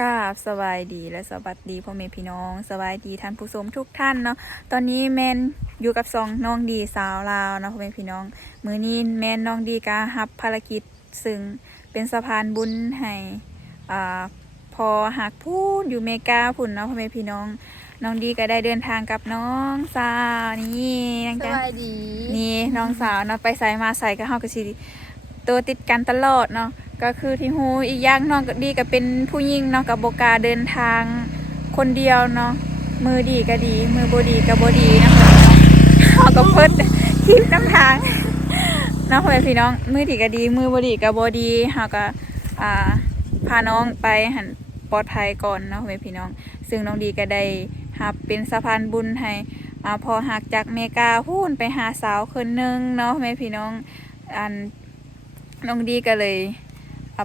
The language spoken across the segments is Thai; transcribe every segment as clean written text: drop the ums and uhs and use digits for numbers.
กราบสบายดีและสวัสดีพ่อแม่พี่น้องสบายดีท่านผู้ชมทุกท่านเนาะตอนนี้แมนอยู่กับสองน้องดีสาวลาวเนาะพ่อแม่พี่น้องมื้อนี้แมนน้องดีก็รับภารกิจซึ่งเป็นสะพานบุญให้พอหักพูดอยู่เมกาพุ่นเนาะพ่อแม่พี่น้องน้องดีก็ได้เดินทางกับน้องสาวนี่ยัง ส จะ บายดี นี่น้องสาวเนาะไปใส่มาใส่ก็เฮาก็สิตัวติดกันตลอดเนาะก็คือที่ฮู้อีกอย่างน้องก็ดีก็เป็นผู้หญิงเนาะกับบ่กล้าเดินทางคนเดียวเนาะมือดีก็ดีมือบ่ดีก็บ่ดีนะคะเฮาก็เพิ่นคิดนำทางเนาะพ่อแม่พี่น้องมือดีก็ดีมือบ่ดีก็บ่ดีเฮาก็พาน้องไปหันปลอดภัยก่อนเนาะพ่อแม่พี่น้องซึ่งน้องดีก็ได้รับเป็นสะพานบุญให้พอหักจากเมกาพูนไปหาสาวคนนึงเนาะแม่พี่น้องน้องดีก็เลย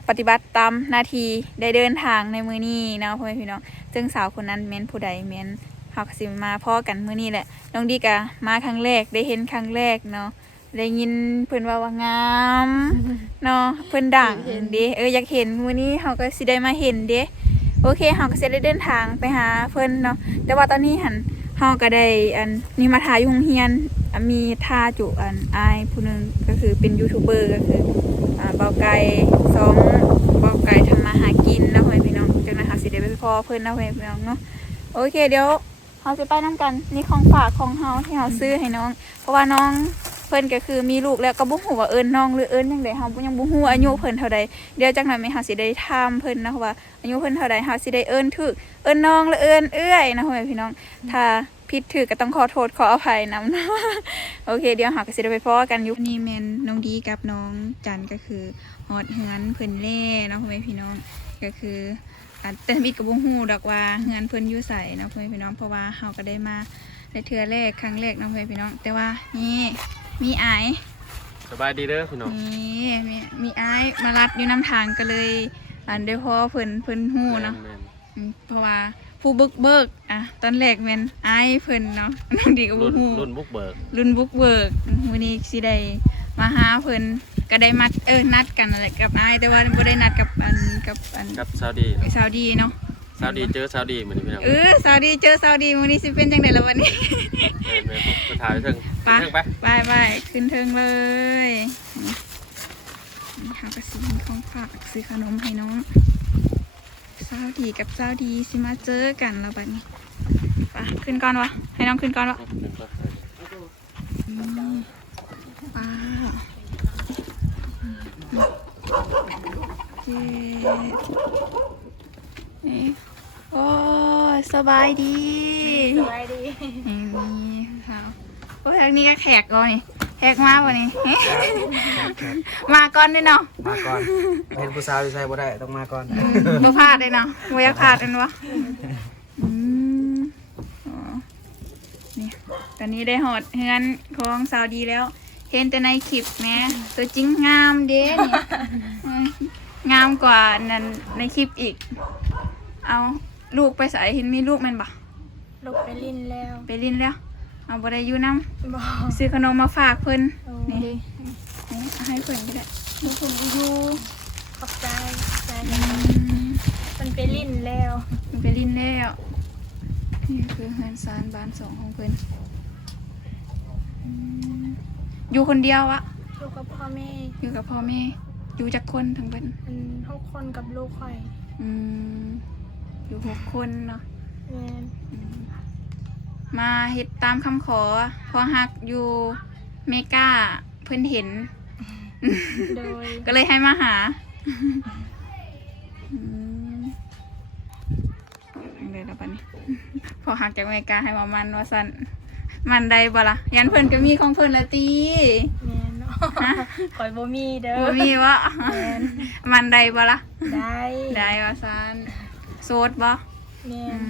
ปฏิบัติตามหน้าที่ได้เดินทางในมื้อนี้เนาะพ่อแม่พี่น้องซึ่งสาวคนนั้นแม่นผู้ใดแม่นเฮาก็สิมาพ้อกันมื้อนี้แหละน้องดีก็มาครั้งแรกได้เห็นครั้งแรกเนาะได้ยินเพิ่นว่างามเนาะเพิ่นดังเด้อยากเห็นมื้อนี้เฮาก็สิได้มาเห็นเด้โอเคเฮาก็สิได้เดินทางไปหาเพิ่นเนาะแต่ว่าตอนนี้หันเฮาก็ได้นี่มาถ่ายอยู่โรงเรียนมีท่าจุอายผู้นึงก็คือเป็นยูทูบเบอร์ก็คือเบาไก่เบาไก่ทำมาหากินนะพ่อแม่พี่น้องจังนะคะสิได้ไปพอเพิ่นนะพ่อแม่พี่น้องเนาะโอเคเดี๋ยวเฮาจะไปนํกันนี่ของฝากของเฮาที่เฮาซื้อให้น้องเพราะว่าน้องเพิ่นก็คือมีลูกแล้วก็บ่ฮู้ว่าเอิ้นน้องหรือเอิ้นจังได๋เฮายังบ่ฮู้อายุเพิ่นเท่าใดเดี๋ยวจักหน่อยแม่เฮาสิได้ถามเพิ่นนะว่าอายุเพิ่นเท่าใดเฮาสิได้เอิ้นถูกเอิ้นน้องหรือเอิ้นเอื้อยนะพ่อแม่พี่น้องถ้าผิดถือก็ต้องขอโทษขออภัยนำนะ โอเคเดี๋ยวหาก็สิได้ไปพ้อกันอยู่นี่แม่นน้องดีกับน้องจันก็คือฮอดเฮือนเพิ่นแล่เนาะพ่อแม่พี่น้องก็คือแต่มิดก็บ่ฮู้ดอกว่าเฮือนเพิ่นอยู่ไสเนาะพ่อแม่พี่น้องเพราะว่าเฮาก็ได้มาในเทื่อแรกครั้งแรกเนาะพ่อแม่พี่น้องแต่ว่านี่มีอ้าย สบายดีเด้อพี่น้อง นี่มีอ้ายมารัดอยู่น้ำทางก็เลยได้พ้อเพิ่นฮู้เนาะ แม่น เพราะว่าผู้บุกเบิกตอนแรกแม่นอ้ายเพิ่นเนาะ น้องดีก็ ๆ บ่ฮู้ รุ่นบุกเบิก รุ่นบุกเบิกมื้อนี้สิได้มาหาเพิ่นก็ได้นัดกันนั่นแหละกับอ้ายแต่ว่าบ่ได้นัดกับอัน กับซาวดี ซาวดีเนาะ ซาวดีเจอซาวดีเหมือนพี่น้อง ซาวดีเจอซาวดีมื้อนี้สิเป็นจังได๋ล่ะวันนี้ แม่นไปถ่ายเถิง ไป เถิงไป ไปขึ้นเทิงเลยนี่หาก็สิมีของฝากซื้อขนมให้น้องซาวดีกับซาวดีสิมาเจอกันแล้วบัดนี้ไปขึ้นก่อนวะให้น้องขึ้นก่อนวะป้าเย้โอ้สบายดี สบายดี นี่ค่ะโอ้ยทางนี้ก็แขกก่อนนี่แขกมาป่ะนี่ มาก่อนด้วยเนาะ มาก่อนเห็นผู้สาวอยู่ใส่บ่ได้ต้องมาก่อน บ่พลาดเลยเนาะบ่อยากพลาดเลยวะอ๋อนี่ตอนนี้ได้หอดเฮือนของสาวดีแล้ว เห็นแต่ในคลิปแหม่ตัวจริงงามเด้นี่ งามกว่านั้นในคลิปอีก เอาลูกไปใส่เห็นมีลูกแม่นบ่ ลูกไปลิ้นแล้ว ไปลิ้นแล้ว เอาบ่ได้อยู่นำ บอก ซื้อขนมมาฝากเพิ่น โอ้ นี่ ดี นี่เอาให้เพิ่นก็ได้ ลูกผมอยู่ขอบใจมันไปลิ้นแล้ว มันไปลิ้นแล้ว นี่คือเฮือนซานบ้านสองของเพิ่นอยู่คนเดียวอะ ลูกกับพ่อแม่ อยู่กับพ่อแม่ อยู่จักคนทั้งเพิ่น 6 คนกับลูกข่อย อยู่6 คนเนาะ แม่น มาเฮ็ดตามคำขอพอฮักอยู่เมกาเพิ่นเห็น โดย ก็เลยให้มาหาเลยแล้วปะนี่ พอหักจากอเมริกาให้มามันว่าสันมันได้บ่ล่ะยันเพิ่นก็มีของเพิ่นละตี แม่นเนาะข่อยบ่มีเด้อ บ่มีวะ แม่น มันได้บ่ล่ะ ได้ ได้ว่าสันโสดบ่ แม่น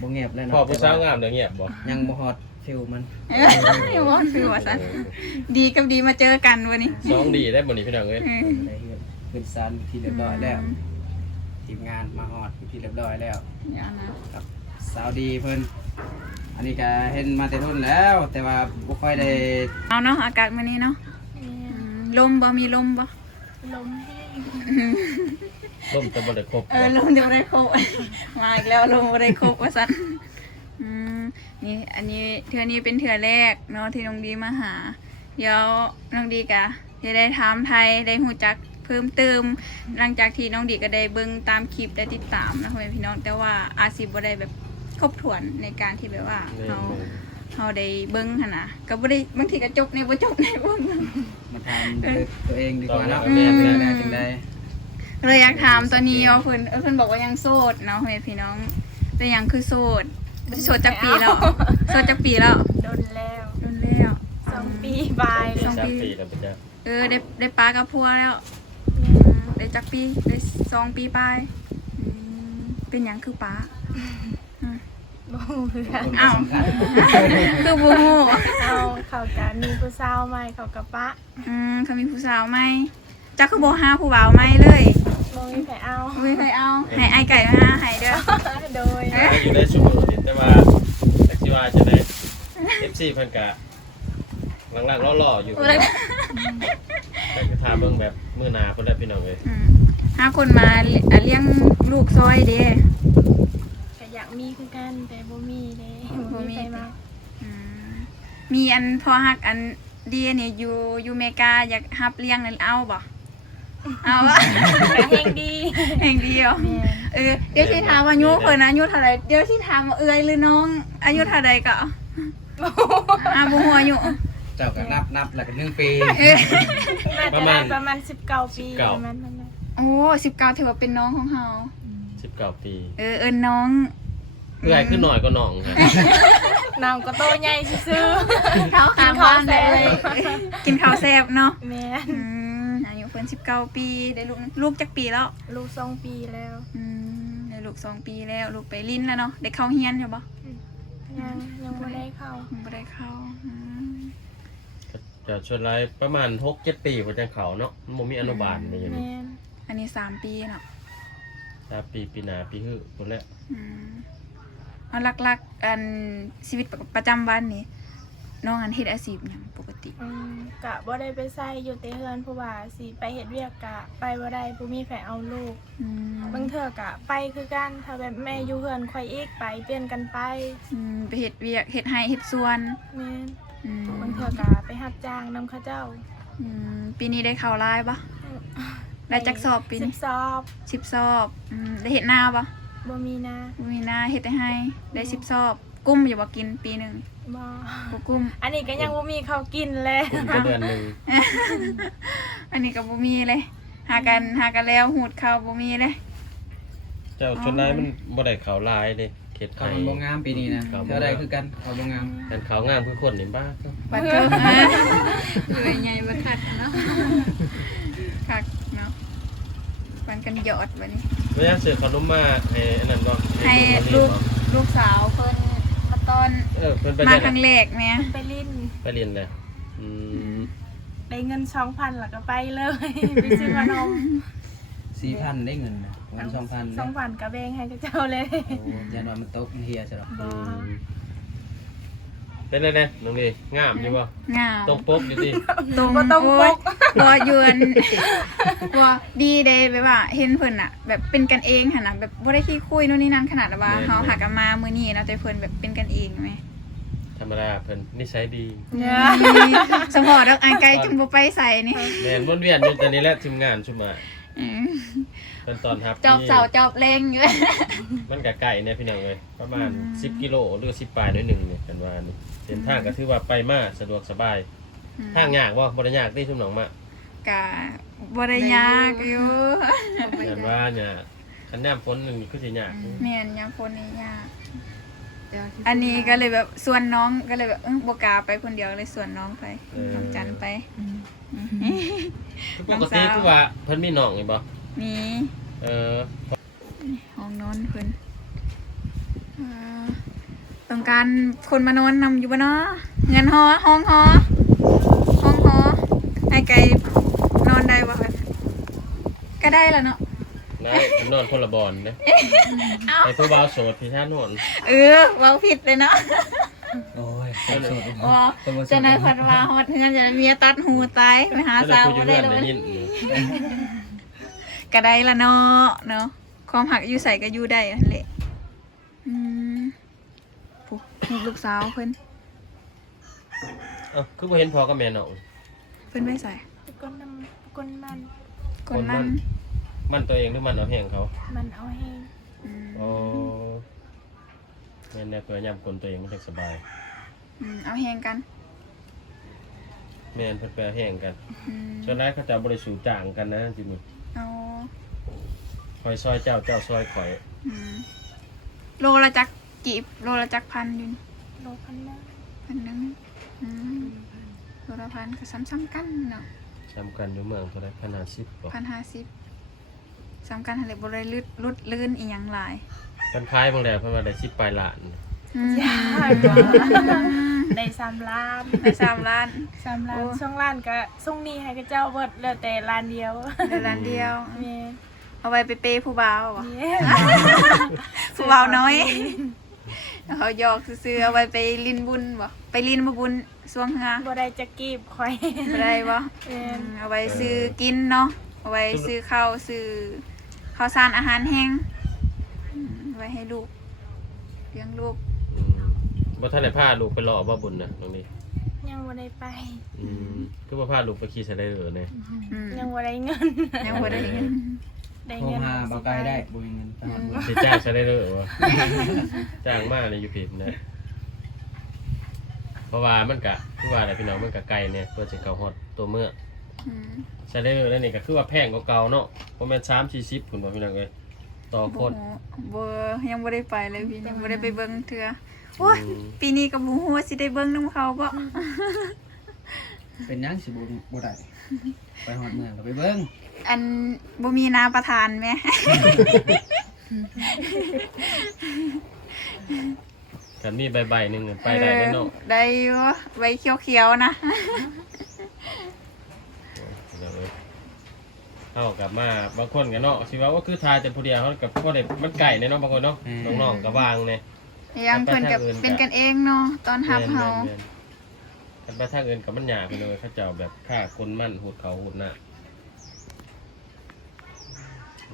บ่เงียบเลย พ่อ เนาะ ผู้สาวงามเดี๋ยวเงียบบ่ ยังบ่ฮอดฟิลมัน อย่าว่าคือว่าสันดีกับดีมาเจอกันวันนี้ สองดีได้บ่นี่พี่น้องเอ้ย ได้เฮ็ดขึ้นศาลที่เรียบร้อยแล้วทีมงานมาฮอดที่เรียบร้อยแล้ว อย่านะ ครับสาวดีเพิ่นอันนี้ก็เห็นมาแต่ต้นแล้วแต่ว่าบ่ค่อยได้ เอาเนาะอากาศมื้อนี้เนาะ แม่น ลมบ่มีลมบ่ ลมแห้ง ร่มจะบ่ได้ครบ ลมจะบ่ได้ครบ มาอีกแล้วลมบ่ได้ครบว่าซั่นนี่อันนี้เทื่อนี้เป็นเทื่อแรกเนาะที่น้องดีมาหาเดี๋ยวน้องดีกะจะได้ถามไทยได้ฮู้จักเพิ่มเติมหลังจากที่น้องดีก็ได้เบิ่งตามคลิปได้ติดตามนะพ่อแม่พี่น้องแต่ว่าอาจสิบ่ได้แบบครบถ้วนในการที่แบบว่าเราได้เบิ่งหั่นน่ะก็บ่ได้บางทีก็จบในบ่จบในเบิ่ง มาทำด้วยตัวเองดีกว่าเนาะ แม่น แม่ แม่น จังได้ เลยอยากถามตัวนี้ว่าเพิ่นบอกว่ายังโสดเนาะพ่อแม่พี่น้องแต่ยังคือโสดจักปีแล้วโสดจักปีแล้ว โดนแล้ว โดนแล้ว 2 ปีบายเลย 3 ปีแล้วบ่จ้ะ ได้ปลากับพัวแล้วได้จักปีได้2 ปีปลายเป็นหยังคือปลา บ่ฮู้คือกัน คน อ้าว สำคัญ คือบูฮู เอาเขาก็มีผู้สาวใหม่เขาก็ปะ เขามีผู้สาวไหมจักคือบ่หาผู้บ่าวไหมเลย บ่มีไผเอา อุ้ยใครเอาให้ไอ้ไก่มาหาให้เด้อ โดย ก็อยู่ได้ชั่วโมงนิดแต่ว่าแต่ที่ว่าจะได้ FC เพิ่นก็หลังๆล่อๆอยู่แต่ก็ถามเบิ่งแบบมื้อหน้าเพิ่นได้พี่น้องเอ้ย หาคนมาเลี้ยงลูกซอยเด้ ก็อยากมีคือกันแต่บ่มีเด้ บ่มี ใครมา มีอันพอฮักอันดีนี่อยู่อเมริกาอยากฮับเลี้ยงนั่นเอาบ่เอาบ่ ก็แฮงดี แห่งเดียว แม่น เดี๋ยวสิถามอายุเพิ่นอายุเท่าไหร่เดี๋ยวสิถามว่าเอื้อยหรือน้องอายุเท่าใดก็บ่ฮู้อายุ เจ้าก็นับแล้วก็1 ปี น่าจะได้ประมาณ19 ปีประมาณนั้นนะ โอ้19ถือว่าเป็นน้องของเฮา 19 ปี เอิ้นน้อง เพื่อให้ขึ้นหน่อยก็น้องครับ น้องก็โตใหญ่ซื่อ เขาข้างบ้านได้เลยกินข้าวแซ่บเนาะ ๆแม่น อายุเพิ่น19 ปีได้ลูกจักปีแล้ว ลูก2 ปีแล้ว ได้ลูก2 ปีแล้วลูกไปลิ้นแล้วเนาะได้เข้าเฮียนอยู่บ่ ยังบ่ได้เข้า บ่ได้เข้า จะชวนไลฟ์ประมาณ 6-7 ปีพอจังเขาเนาะมันบ่มีอนุบาลนี่อยู่นี่ แม่น อันนี้3 ปีเนาะ 3 ปีปีหน้าปีฮึพุ่นแหละ เอาหลักๆอันชีวิตประจำวันนี่น้องอันเฮ็ดอาชีพหยังปกติ กะบ่ได้ไปใส่อยู่แต่เฮือนเพราะว่าสิไปเฮ็ดเวียกกะไปบ่ได้บ่มีไผเอาลูกบางเทื่อกะไปคือกันถ้าแบบแม่อยู่เฮือนข่อยอีกไปเปลี่ยนกันไป ไปเฮ็ดเวียกเฮ็ดไร่เฮ็ดสวน แม่น อืม บางเทื่อกะไปรับจ้างนำเขาเจ้า ปีนี้ได้เข้าหลายบ่ได้จักสอบปีนี้ 10 สอบ 10 สอบได้เฮ็ดนาบ่ บ่มีนะ บ่มีนาเฮ็ดแต่ให้ได้10 สอบ กุ้มอยู่บ่กินปีหนึง บ่ บ่กุ้ม อันนี้ก็ยังบ่มีข้าวกินเลย คุณก็เดือนหนึง อันนี้ก็บ่มีเลย หากันแล้วหูดข้าวบ่มีเลย เจ้าชวนไลฟ์มันบ่ได้เขาหลายเด้เขตไท เขา ย มันบ่งามปีนี้นะ เขาบ่งาม เท่าใดคือกันเขาบ่งาม กันเขางามคือคนนี่บ้าก็ บัดเทิงเลยใหญ่บ่คัดเนาะคักเนาะปันกันหยอดบัดนี้ เวลาซื้อขนมมาให้อันนั้นบ่ ให้ลูกสาวเพิ่นมาตอน เพิ่นไป มา เรียน ครั้งแรกแม่ ไปลิ้น ไปเรียนเลยได้เงิน 2,000แล้วก็ไปเลยไปซื้อขนม 4,000ได้เงินนะประมาณ2,000นะ 2,000ก็แบ่งให้กับเจ้าเลย โอ้ยันว่ามันตกเฮียซะดอก บ่ เป็นไรเนี่ยน้องดีงามอยู่บ่ งาม ต้องปุ๊บอยู่ดิ ตรง บ่ต้องปก บ่ยวนบ่ดีเด้แบบว่าเห็นเพิ่นน่ะ แบบเป็นกันเองหั่นน่ะแบบบ่ได้ขี้คุยโน่นนี่นั่นขนาดว่าเฮาหากันมามื้อนี้นะแต่เพิ่นแบบเป็นกันเองแม่ ธรรมดาเพิ่นนิสัยดี สมอดอกอายไกลจนบ่ไปใส่นี่ แม่นวนเวียนอยู่แต่นี่แหละทีมงานชุมมา อืม เป็นตอนรับ จอบเสาจอบเลงอยู่ มันก็ไกลเนี่ยพี่น้องเอ้ยประมาณ10กิโลหรือ10ปลายหน่อยหนึงเนี่ยกันว่านี่เส้นทางก็ถือว่าไปมาสะดวกสบายทางยากบ่บ่ได้ยากติชุมน้องมะ กะบ่ได้ยากอยู่ กันว่าเนี่ยคันน้ำฝนนี่คือสิยาก แม่นยามฝนนี่ยากอันนี้ก็เลยแบบส่วนน้องก็เลยแบบบ่กล้าไปคนเดียวเลยส่วนน้องไปน้องจันไป ปกติคือว่าเพิ่นมีน้องนี่บ่ มี อ ห้องนอนเพิ่นต้องการคนมานอนนำอยู่บ่เนาะเงินห้องไอ้ไก่นอนได้บ่เพิ่นก็ได้แล้วเนาะ นายนอนคนละบอนนะไอ้ผู้บ่าวโสดพี่ท่านนอน เว้าผิดเลยเนาะ โอ้ย อ๋อจะนายพันว่าฮอดเงินจะเมียตัดหูตายไปหา แล้ว สาว คุยอยู่ บ่ได้ เรื่อง เล ได้ ย ยิน ก็ได้ละเนาะความหักอยู่ใส่ก็อยู่ได้นั่นแหละผู้ลูกสาวเพิ่น เอ้าคือบ่เห็นพ่อกับแม่น้อง เพิ่นไม่ใส่ ไปก้นน้ำก้นมัน คนมัน มันตัวเองหรือมันเอาแห้งเขา มันเอาให้ อ๋อแม่นแน่เพื่อยามคนตัวเองมันจะสบาย เอาแหงกัน แม่นเพิ่นไปเอาแห้งกันส่วนหลายเขาจะบ่ได้สู่จ้างกันนะจริง เอา ๆคอยซอยเจ้าเจ้าซอยข่อย โลละจักกีบโลละจักพันอยู่ โลพันนะ พันหนึงโลละพันก็ซ้ำๆกันเนาะ จำกันอยู่เมืองเท่าไหร่ขนาด10บ่ 1,050ซ้ำกันหั่นแหละบ่ได้ลุดลื่นอีหยังหลาย กันคล้ายบางแล้วเพิ่นว่าได้10ปลายล้าน ยากได้3 ล้าน ได้3 ล้าน 3 ล้านช่องล้านก็ส่งหนี้ให้กับเจ้าเบิดเหลือแต่ล้านเดียว ได้ล้านเดียว แม่ เอาไว้ไปเปย์ผู้บ่าวบ่ นี่ ผู้บ่าวน้อยเขาหยอกซื่อๆเอาไว้ไปลินบุญบ่ไปลินบ่บุญสวงเฮือ บ่ได้จะกีบข่อย บ่ได้บ่ แม่น เอาไว้ซื้อกินเนาะเอาไว้ซื้อข้าวซื้อข้าวสารอาหารแห้งไว้ให้ลูกเลี้ยงลูก บ่ทันได้พาลูกไปรอบ่บุญน่ะตรงนี้ ยังบ่ได้ไป คือบ่พาลูกไปขี่สไลเดอร์เนี่ย ยังบ่ได้เงิน ยังบ่ได้เงิน ได้ โทร เงิน หาบ่ไกลได้บ่มีเงินตลอดมื้อ สิจ้างสไลเดอร์วะจ้างมาในอยู่ผิดนะเพราะว่ามันก็คือว่าอะไรพี่น้องมันก็ไกลเนี่ยเพื่อสิเข้าฮอดตัวเมืองสไลเดอร์นั่นนี่ก็คือว่าแพงกว่าเก่าเนาะบ่แม่น3-40พุ่นบ่พี่น้องเอ้ยต่อคน บ่ยังบ่ได้ไปเลยพี่ยังบ่ได้ไปเบิ่งเทื่อโอ้ยปีนี้ก็บ่ฮู้ว่าสิได้เบิ่งนำเขาบ่ เป็นหยังสิบ่ได้ไปฮอดเมืองก็ไปเบิ่ง อันบ่มีนาประทานแหม กันมีใบๆนึงไปได้แน่เนาะ ได้อยู่ใบเขียวๆนะ พี่น้องเอ้ยเฮากลับมาบางคนก็เนาะสิว่าคือทายแต่ผู้เดียวเฮาก็บ่ได้มันไกลแน่เนาะบางคนเนาะน้องๆก็วางแน่ ยังเพิ่นก็เป็นกันเองเนาะตอนรับเฮา กันไปทางอื่นกับมันหยาไปเลยเขาเจ้าแบบฆ่าคนมั่นหูดเขาหูดหน้า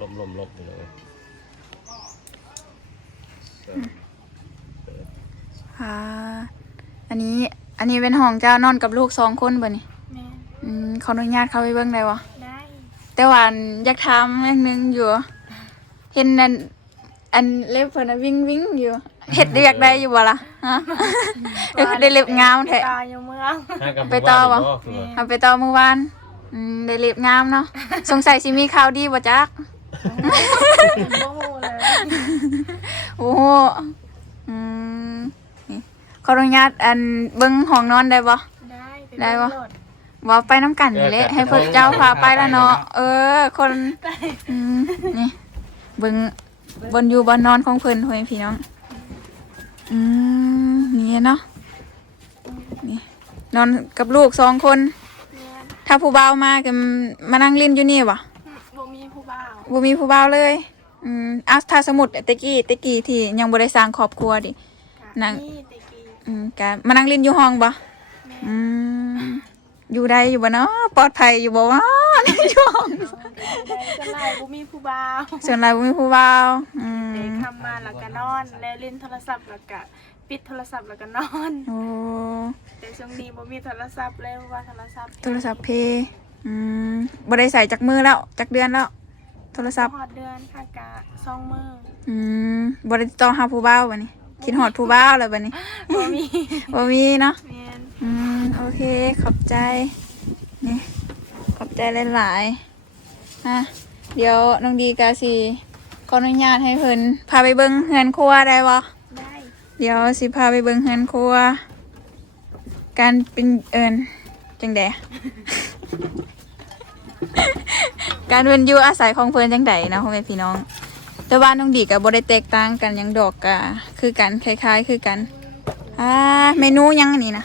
ลบไปเลย อันนี้เป็นห้องเจ้านอนกับลูก2คนบ่นี่ แม่ ขออนุญาตเข้าไปเบิ่งได้บ่ ได้ แต่ว่าอยากถามอย่างหนึงอยู่ เห็นอันเล็บเพิ่นน่ะวิ่งอยู่เฮ็ดเรียกได้อยู่บ่ล่ะฮะ ได้เล็บงามแท้ ตาอยู่เมือง ไปต่อวะ เอาไปต่อเมื่อวานได้เล็บงามเนาะสงสัยสิมีข่าวดีบ่จัก โอ้โหเลย โอ้โหนี่ขออนุญาตอันเบิ่งห้องนอนได้บ่ ได้ วะ ว่าไปน้ำกันนี่แหละให้เพิ่นเจ้าพาไปแล้วเนาะคนนี่เบิ่งบนอยู่บนนอนของเพิ่นพ่อแม่พี่น้องนี่เนาะนี่นอนกับลูก2 คน ถ้าผู้บ่าวมาก็มานั่งเล่นอยู่นี่บ่ บ่มีผู้บ่าว บ่มีผู้บ่าวเลยถ้าสมมุติตะกี้ที่ยังบ่ได้สร้างครอบครัวดินั่ง นี่ตะกี้ ก็มานั่งเล่นอยู่ห้องบ่อยู่ได้อยู่บ่เนาะปลอดภัยอยู่บ่วะ อยู่ห้อง ได้สลายบ่มีผู้บ่าว ส่วนหลายบ่มีผู้บ่าวเด็กทำมาแล้วก็นอน แล้วเล่นโทรศัพท์แล้วก็ปิดโทรศัพท์แล้วก็นอน โอ้ แต่ช่วงนี้บ่มีโทรศัพท์แล้วว่าโทรศัพท์ โทรศัพท์เพบ่ได้ใส่จักมือแล้วจักเดือนแล้ว โทรศัพท์ ฮอดเดือนค่ะกะ2 มื้อ บ่ได้ติดต่อหาผู้บ่าวบัดนี้คิดฮอดผู้บ่าวแล้วบัดนี้ บ่มี บ่มีเนาะ แม่น โอเคขอบใจนี่ขอบใจหลายๆเดี๋ยวน้องดีกาสิขออนุญาตให้เพิ่นพาไปเบิ่งเฮือนครัวได้บ่ ได้ เดี๋ยวสิพาไปเบิ่งเฮือนครัวการเป็นจังได การเป็นอยู่อาศัยของเพิ่นจังไดนะพ่อแม่พี่น้องแต่ว่าน้องดีก็บ่ได้แตกต่างกันหยังดอกก็คือกันคล้ายๆคือกันเมนูหยังนี่นะ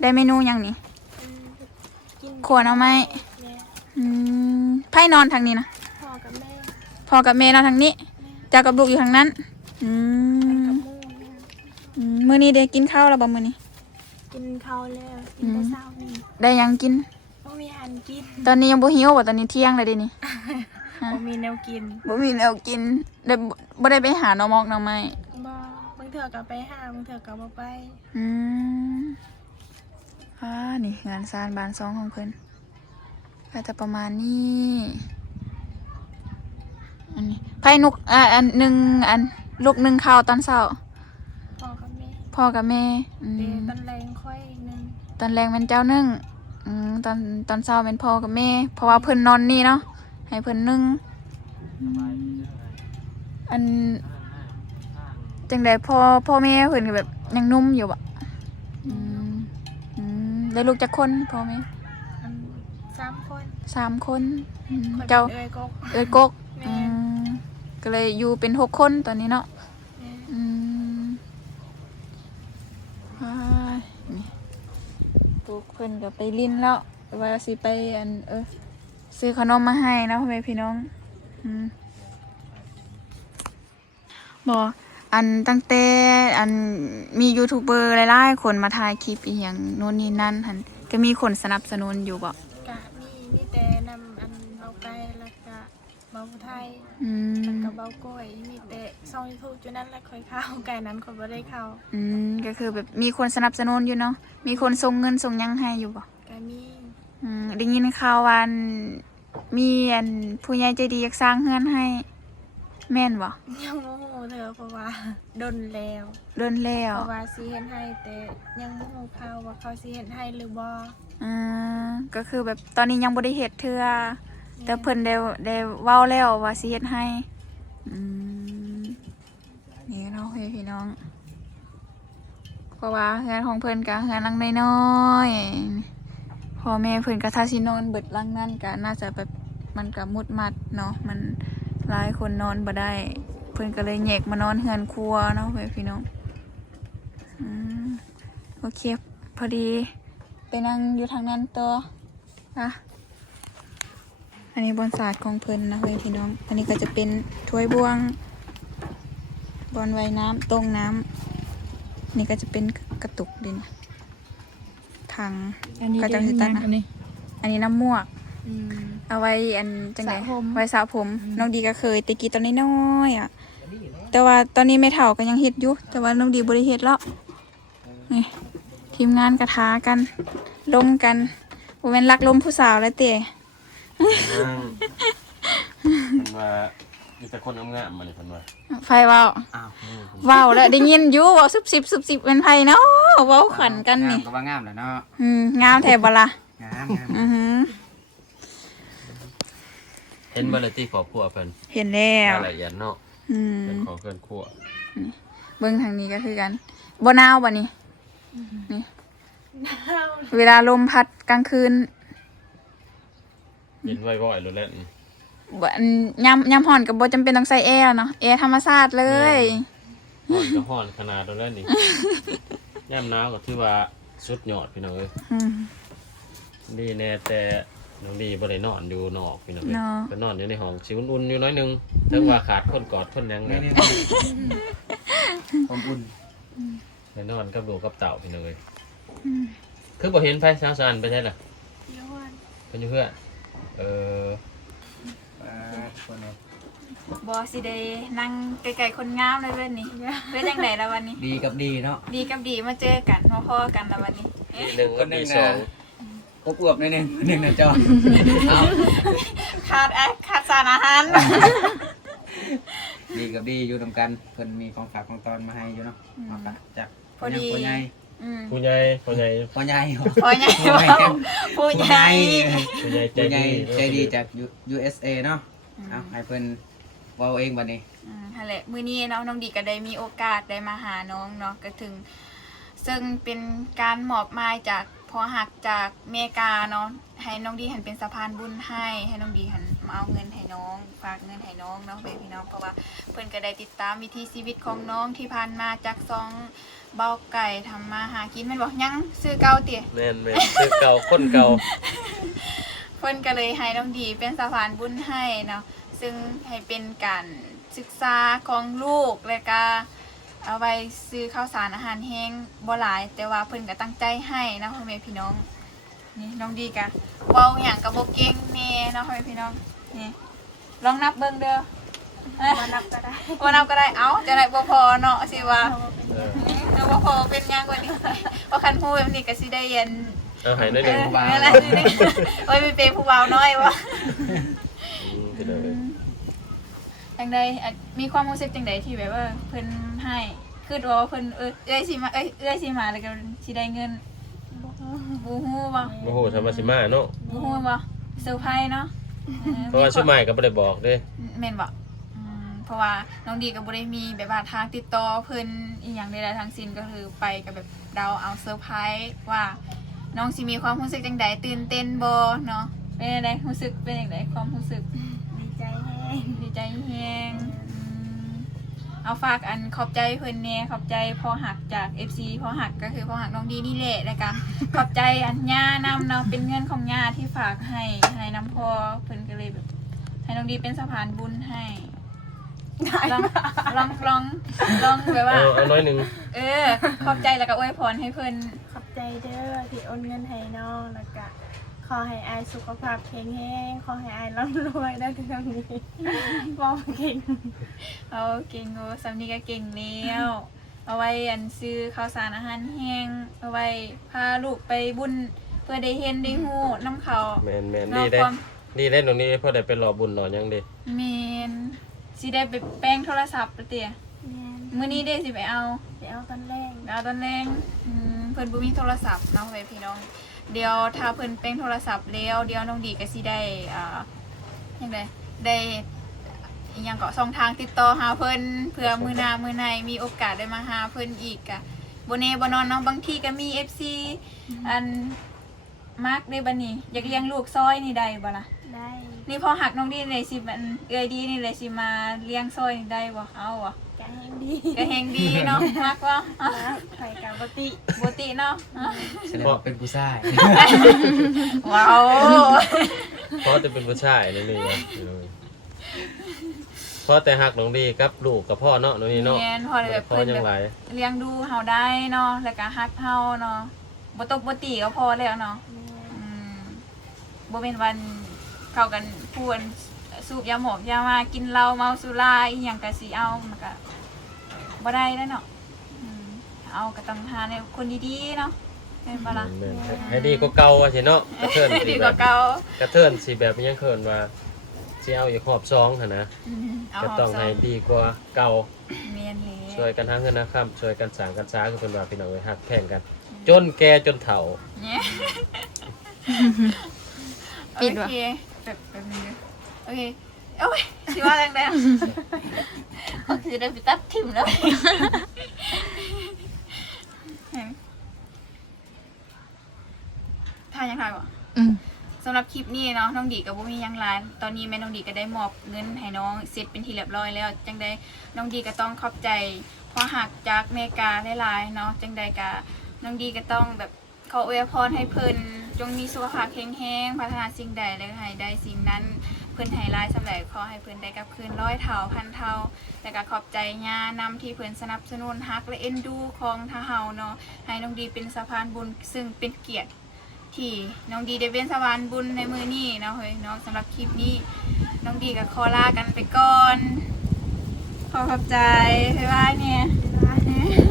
ได้เมนูหยังนี่ กิน ขวดเอาไหม แม่ ไพ่นอนทางนี้นะ พ่อกับแม่ พ่อกับแม่นอนทางนี้เจ้ากับลูกอยู่ทางนั้น กับหมู่แม่ มื้อนี้ได้กินข้าวแล้วบ่มื้อนี้ กินข้าวแล้วกินแต่เช้านี่ ได้หยังกิน บ่มีอาหารกิน ตอนนี้ยังบ่หิวบ่ตอนนี้เที่ยงเลยเดินี่ บ่มีแนวกิน บ่มีแนวกินได้บ่ได้ไปหาหน่อมอกหน่อไม้ บ่บางเทื่อก็ไปหาบางเทื่อก็บ่ไป อืมนี่งานสร้างบ้านซองของเพิ่นก็จะประมาณนี้อันนี้ไผ่นกอันหนึ่งอันลูกหนึ่งข้าวตอนเช้า พ่อกับแม่ พ่อกับแม่อืม เดตอนแรงค่อยหนึง ตอนแรงเป็นเจ้านึ่งตอนเช้าเป็นพ่อกับแม่เพราะว่าเพิ่นนอนนี่เนาะให้เพิ่นนึ่งอันจังใดพ่อแม่เพิ่นก็แบบยังนุ่มอยู่บ่อืมได้ลูกจักคนพ่อแม่ อัน3 คน 3 คนคน เจ้า เอ้ยกก เอ้ยกก แม่ ก็เลยอยู่เป็น6 คนตอนนี้เนาะ แม่ อืมนี่ลูกเพิ่นก็ไปลิ้นแล้วว่าสิไปซื้อขนมมาให้นะพ่อแม่พี่น้องบอกตั้งแต่มียูทูบเบอร์หลายๆคนมาถ่ายคลิปอีหยังโน่นนี่นั่นหันก็มีคนสนับสนุนอยู่บ่ กะมีแต่นำอันเบาไก่แล้วก็เบาไทย อื แล้ว ม ก็เบาก้อยมีแต่ช่อง YouTube จุนั้นแล้วค่อยเข้าไก่นั้นก็บ่ได้เข้า ก็คือแบบมีคนสนับสนุนอยู่เนาะมีคนส่งเงินส่งหยังให้อยู่บ่ ก็มี ได้ยินข่าวว่ามีผู้ใหญ่ใจดีอยากสร้างเฮือนให้แม่นบ่ ยังบ่ฮู้เด้อเพราะว่าดนแล้ว เดินแล้ว เพราะว่าสิเฮ็ดให้แต่ยังบ่ฮู้ข่าวว่าเขาสิเฮ็ดให้หรือบ่ ก็คือแบบตอนนี้ยังบ่ได้เฮ็ดเทื่อแต่เพิ่นได้เว้าแล้วว่าสิเฮ็ดให้นี่เนาะพี่น้อง เพราะว่าเฮือนของเพิ่นก็เฮือนหลังน้อยๆพ่อแม่เพิ่นก็ถ้าสินอนเบิดหลังนั้นก็น่าจะแบบมันก็มุดมัดเนาะมันหลายคนนอนบ่ได้เพิ่นก็เลยแยกมานอนเฮือนครัวเนาะพี่น้องโอเคพอดีไปนั่งอยู่ทางนั้นตัวอันนี้บอนศาสตร์ของเพิ่นนะพี่น้องอันนี้ก็จะเป็นถ้วยบวงบอนไว้น้ำตรงน้ำนี่ก็จะเป็นกระตุกดินถังก็จะตั้งนะอันนี้น้ำมวกเอาไว้จังไดไว้สระผมน้องดีก็เคยตะกี้ตอนน้อยๆแต่ว่าตอนนี้ไม่เท่าก็ยังเฮ็ดอยู่แต่ว่าน้องดีบ่ได้เฮ็ดแล้วนี่ทีมงานกระทากันลมกันบ่แม่นรักลมผู้สาวแล้วเตะ มันว่ามีแต่คนงามๆมาเลยเพิ่นว่า ไฟเว้า อ้าว เว้าแล้วได้ยินอยู่เว้า10เป็นไผเนาะเว้าขันกันนี่ งามก็ว่างามแหละเนาะ งามแท้บ่ล่ะ งาม เห็นบ่เลยที่ครอบครัวเพิ่น เห็นแล้ว รายละเอียดเนาะเป็นของเพิ่นครัว เบิ่งทางนี้ก็คือกันบ่หนาวบ่นี่นี่เวลาลมพัดกลางคืน เย็นไว้ๆแล้วแหละ บ่ยามร้อนก็บ่จำเป็นต้องใส่แอร์เนาะแอร์ธรรมชาติเลย ฮ้อนก็ฮ้อนขนาดแล้วแหละนี่ยามหนาวก็ถือว่าสุดยอดพี่น้องเอ้ยดีแน่แต่น้องดีบ่ได้นอนอยู่นอกพี่น้องเอ้ยก็นอนอยู่ในห้องสิอุ่นๆอยู่น้อยนึงถึงว่าขาดคนกอดคนหยัง นี่ เนี่ย ความอุ่น ไปนอนกับลูกกับเต่าพี่น้องเอ้ยคือบ่เห็นไผสาวสารไปใช่ล่ะ ย้อน เพิ่นอยู่เพื่อนคนนี้ บ่สิได้นั่งไกลๆคนงามเลยเว้ยนี่เพื่อจังได๋ล่ะวันนี้ ดีกับดีเนาะ ดีกับดีมาเจอกันมาพอกันแล้ววันนี้ หนึ่งกับปีสอง อบอวบนิดนึงหนึ่งนะจอเอา ขาดสารอาหาร ดีกับดีอยู่ตรงกันเพิ่นมีของฝากของตอนมาให้อยู่เนาะมาฝากจาก พอดี พ่อใหญ่ ผู้ใหญ่ผู้ใหญ่ พ่อใหญ่ พอใหญ่ผู้ใหญ่ ผู้ใหญ่ใจ ผู้ใหญ่ ดี ใจดีจาก USA เนาะเอาให้เพิ่นเว้าเองบัดนี้ นั่นแหละมื้อนี้น้องดีก็ได้มีโอกาสได้มาหาน้องเนาะก็ถึงซึ่งเป็นการมอบหมายจากพอหักจากอเมริกาเนาะให้น้องดีหันเป็นสะพานบุญให้น้องดีหันมาเอาเงินให้น้องฝากเงินให้น้องเนาะพี่น้องเพราะว่าเพิ่นก็ได้ติดตามวิถีชีวิตของน้องที่ผ่านมาจากซองเบาไก่ทำมาหากินแม่นบ่ยังซื้อเก่าติ แม่นแม่นคือเก่าคนเก่า เพิ่นก็เลยให้น้องดีเป็นสะพานบุญให้เนาะซึ่งให้เป็นการศึกษาของลูกและก็ เอาไว้ซื้อข้าวสารอาหารแห้งบ่หลายแต่ว่าเพิ่นก็ตั้งใจให้นะพ่อแม่พี่น้องนี่น้องดีกะเว้าหยังก็บ่เก่งแน่เนาะพ่อแม่พี่น้องนี่ลองนับเบิ่งเด้อ มานับก็ได้ บ่นับก็ได้เอ้าจะได้บ่พอเนาะสิว่า เพราะว่าเป็น เออ บ่พอเป็นหยังกว่านี้ว่าคันฮู้แบบนี้ก็สิได้เรียน เอาให้หน่อยหนึง อะไรนี่โอ้ยไปเป็นผู้บ่าวน้อยวะ พี่น้องเอ้ย จังใดมีความรู้สึกจังใดที่แบบว่าเพิ่นให้คือว่าเพิ่นเอ้ยสิมาเอ้ยสิมาแล้วก็สิได้เงินบ่ฮู้บ่ บ่ฮู้ธรรมสิมาเนาะ บ่ฮู้บ่เซอร์ไพรส์เนาะ เพราะว่าชุดใหม่ก็บ่ได้บอกเด้ แม่นบ่เพราะว่าน้องดีก็บ่ได้มีแบบว่าทางติดต่อเพิ่นอีหยังใดๆทั้งสิ้นก็คือไปกับแบบเราเอาเซอร์ไพรส์ว่าน้องสิมีความรู้สึกจังใดตื่นเต้นบ่เนาะเป็นจังไดรู้สึกเป็นจังไดความรู้สึก ดีใจแห้ง ดีใจแฮงเอาฝากอันขอบใจเพิ่นแน่ขอบใจพ่อหักจาก FC พ่อหักก็คือพ่อหักน้องดีนี่แหละแล้วก็ขอบใจอันย่านำเนาะเป็นเงินของย่าที่ฝากให้น้ำพ่อเพิ่นก็เลยแบบให้น้องดีเป็นสะพานบุญให้ลองแบบว่า เอาน้อยหนึง ขอบใจแล้วก็อวยพรให้เพิ่น ขอบใจเด้อที่โอนเงินให้น้องแล้วก็ขอให้อายสุขภาพแข็งแรงขอให้อายร่ำรวยได้ทุกอย่างนี้บอกเก่ง เอาเก่งโอ้สำนี้ก็เก่งแล้วเอาไว้อันซื้อข้าวสารอาหารแห้งเอาไว้พาลูกไปบุญเพื่อได้เห็นได้ฮู้น้ำเขา แม่น เนาะ ดีได้ ความ ดีได้ตรงนี้เพราะได้ไปรอบุญรอหยังเด้ เมนสิได้ไปแป้งโทรศัพท์ปะเตีย แม่น มื้อนี้ได้สิไปเอา ไปเอาตอนแรก ไปเอาตอนแรงเพิ่นบ่มีโทรศัพท์เนาะไปพี่น้องเดี๋ยวถ้าเพิ่นแป้งโทรศัพท์แล้วเดี๋ยวน้องดีก็สิได้จังไดได้อีหยังก็ช่องทางติดต่อหาเพิ่นเพื่อมื้อหน้ามื้อในมีโอกาสได้มาหาเพิ่นอีกอะบ่แน่บ่นอนเนาะบางทีก็มี FC อันมักได้บัดนี้อยากเลี้ยงลูกซอยนี่ได้บ่ล่ะ ได้ นี่พอหักน้องดีเลยสิมันเอ้ยดีนี่เลยสิมาเลี้ยงซอยนี่ได้บ่เอาบ่ กะแห้งดี ก็แฮงดีเนาะมักบ่ ไข่กับปติ บ่ติเนาะ แสดงว่าเป็นผู้ชาย ว้าว เพราะจะเป็นผู้ชายนี่นี่นะเพราะแต่หักน้องดีกับลูกกับพ่อเนาะน้องนี่เนาะ แม่นพอได้แบบ พ่อ เพิ่น ยัง แบบ ไร เลี้ยงดูเฮาได้เนาะแล้วก็ฮักเฮาเนาะบ่ตกบ่ตีก็พอแล้วเนาะ แม่น บ่เป็นวันเข้ากันพูนสูบยาหมอกยามากินเหล้าเมาสุราอีหยังก็สิเอามันก็บ่ได้แล้วเนาะเอาก็ต้องหาในคนดีๆเนาะแม่นบ่ล่ะ แม่นให้ดีกว่าเก่าว่าสิเนาะกระเทิน ดี สิ ก แบ ว่า บ เก่าก ระเทินสิแบบยังเคินว่าสิเอาอีกรอบ2หั่นนะ เอา ก็ต้องให้ดีกว่าเก่า เมียนเลย ช่วยกันหาเงินนะครับช่วยกันสร้างกันช้าคือเพิ่นว่าพี่น้องเอ้ยฮักแข่งกัน จนแก่จนเฒ่า เนี่ย ปิดวะ โอเคแบบนี้เลยโอเคโอ้ยสิว่าแรงๆโอเคได้ไปตัดทิมแล้วทานยังไงวะ อืม สำหรับคลิปนี้เนาะน้องดีกับบุมีหยังหลายตอนนี้แม่น้องดีก็ได้มอบเงินให้น้องเสร็จเป็นที่เรียบร้อยแล้ว จังใดน้องดีก็ต้องขอบใจพอหักจากเมกาหลายๆเนาะจังใดก็น้องดีก็ต้องแบบขออวยพรให้เพิ่นจงมีสุขภาพแข็งแรงพัฒนาสิ่งใดและให้ได้สิ่งนั้นเพิ่นให้หลายสำหรับขอให้เพิ่นได้กลับคืน100 เท่าพันเท่าแล้วก็ขอบใจญานำที่เพิ่นสนับสนุนฮักและเอ็นดูของทเฮาเนาะให้น้องดีเป็นสะพานบุญซึ่งเป็นเกียรติ ที่น้องดีได้เป็นสะพานบุญในมือนี้เนาะเฮ้ยเนาะสำหรับคลิปนี้น้องดีกับขอลากันไปก่อนขอขอบใจบ๊ายบายเนี่ย ได้